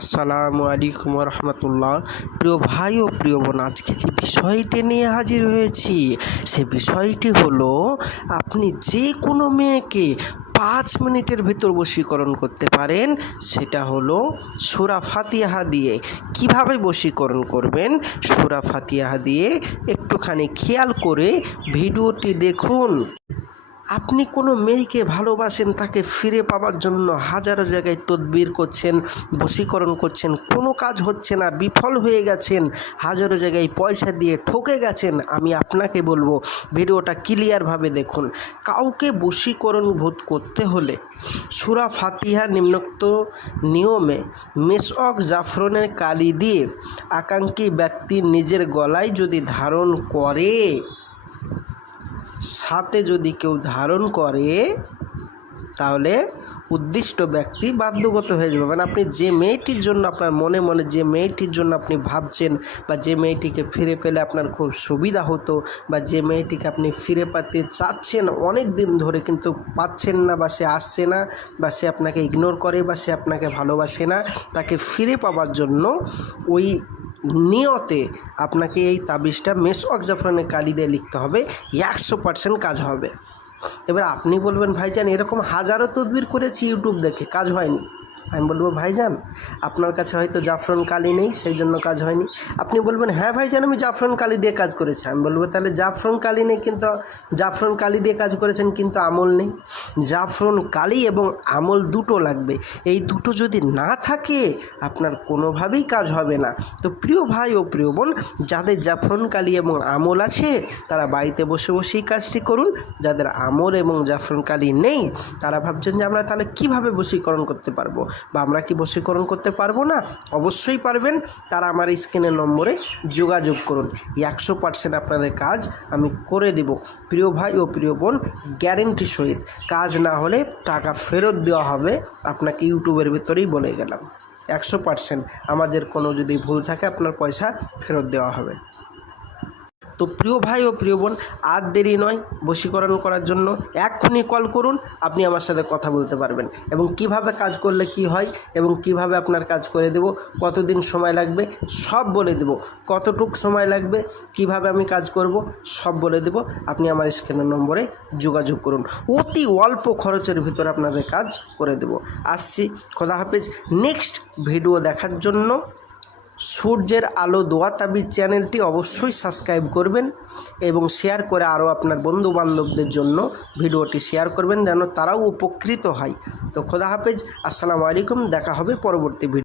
আসসালামু আলাইকুম রহমতুল্লাহ। প্রিয় ভাই ও প্রিয় বোন, আজকে যে বিষয়টি নিয়ে হাজির হয়েছি সে বিষয়টি হলো আপনি যে কোনো মেয়েকে 5 মিনিটের ভিতর বশীকরণ করতে পারেন। সেটা হলো সূরা ফাতিহা দিয়ে। কিভাবে বশীকরণ করবেন? সূরা ফাতিহা দিয়ে একটুখানি খেয়াল করে ভিডিওটি দেখুন। আপনি কোনো মেয়েকে ভালোবাসেন, তাকে ফিরে পাওয়ার জন্য হাজারো জায়গায় তদবির করছেন, বশীকরণ করছেন, কোনো কাজ হচ্ছে না, বিফল হয়ে গেছেন, হাজারো জায়গায় পয়সা দিয়ে ঠকে গেছেন। আমি আপনাকে বলবো ভিডিওটা ক্লিয়ারভাবে দেখুন। কাউকে বশীকরণ বোধ করতে হলে সূরা ফাতিহা নিম্নোক্ত নিয়মে মেশক জাফরানের কালি দিয়ে আকাঙ্ক্ষী ব্যক্তি নিজের গলায় যদি ধারণ করে, সাথে যদি কেউ ধারণ করে, তাহলে উদ্দিষ্ট ব্যক্তি বাধ্যগত হয়ে যাবে। মানে আপনি যে মেয়েটির জন্য আপনার মনে মনে যে মেয়েটির জন্য আপনি ভাবছেন, বা যে মেয়েটিকে ফিরে পেলে আপনার খুব সুবিধা হতো, বা যে মেয়েটিকে আপনি ফিরে পেতে চাচ্ছেন অনেক দিন ধরে কিন্তু পাচ্ছেন না, বা সে আসছে না, বা সে আপনাকে ইগনোর করে, বা সে আপনাকে ভালোবাসে না, তাকে ফিরে পাওয়ার জন্য ওই নিয়তে আপনাকে এই তাবিজটা মেশক জাফরানের কালি দিয়ে লিখতে হবে। 100% কাজ হবে। এবার আপনি বলবেন, ভাইজান এরকম হাজারো তদবির করেছি ইউটিউব দেখে, কাজ হয়নি। আমি বলবো, ভাইজান আপনার কাছে হয়তো জাফরান কালি নেই, সেই জন্য কাজ হয়নি। আপনি বলবেন, হ্যাঁ ভাইজান আমি জাফরান কালি দিয়ে কাজ করেছি। আমি বলবো, তাহলে জাফরান কালি নেই, কিন্তু জাফরান কালি দিয়ে কাজ করেছেন কিন্তু আমল নেই। জাফরান কালি এবং আমল দুটো লাগবে। এই দুটো যদি না থাকে আপনার কোনোভাবেই কাজ হবে না। তো প্রিয় ভাই ও প্রিয় বোন, যাদের জাফরান কালি এবং আমল আছে তারা বাড়িতে বসে বসেই কাজটি করুন। যাদের আমল এবং জাফরান কালি নেই তারা ভাবছেন যে আমরা তাহলে কীভাবে বশীকরণ করতে পারবো, বা আমরা কি বশীকরণ করতে পারবো না? অবশ্যই পারবেন। তারা আমার স্ক্রিনের নম্বরে যোগাযোগ করুন। 100% আপনাদের কাজ আমি করে দেব। প্রিয় ভাই ও প্রিয় বোন, গ্যারেন্টি সহিত। কাজ না হলে টাকা ফেরত দেওয়া হবে, আপনাকে ইউটিউবের ভিতরেই বলে গেলাম। 100% আমাদের কোনো যদি ভুল থাকে আপনার পয়সা ফেরত দেওয়া হবে। তো প্রিয় ভাই ও প্রিয় বোন, আর দেরি নয়, বশীকরণ করার জন্য এক্ষুনি কল করুন। আপনি আমার সাথে কথা বলতে পারবেন, এবং কিভাবে কাজ করলে কি হয়, এবং কিভাবে আপনার কাজ করে দেব, কতদিন সময় লাগবে সব বলে দেব, কতটুক সময় লাগবে, কিভাবে আমি কাজ করব সব বলে দেব। আপনি আমার স্ক্রিনের নম্বরে যোগাযোগ করুন। অতি অল্প খরচের ভিতরে আপনাদের কাজ করে দেব। আসছি, খোদা হাফেজ। নেক্সট ভিডিও দেখার জন্য সূর্যের আলো দোয়া তাবিজ চ্যানেলটি অবশ্যই সাবস্ক্রাইব করবেন, এবং শেয়ার করে আরও আপনার বন্ধুবান্ধবদের জন্য ভিডিওটি শেয়ার করবেন, যেন তারাও উপকৃত হয়। তো খোদা হাফেজ, আসসালামু আলাইকুম। দেখা হবে পরবর্তী ভিডিও।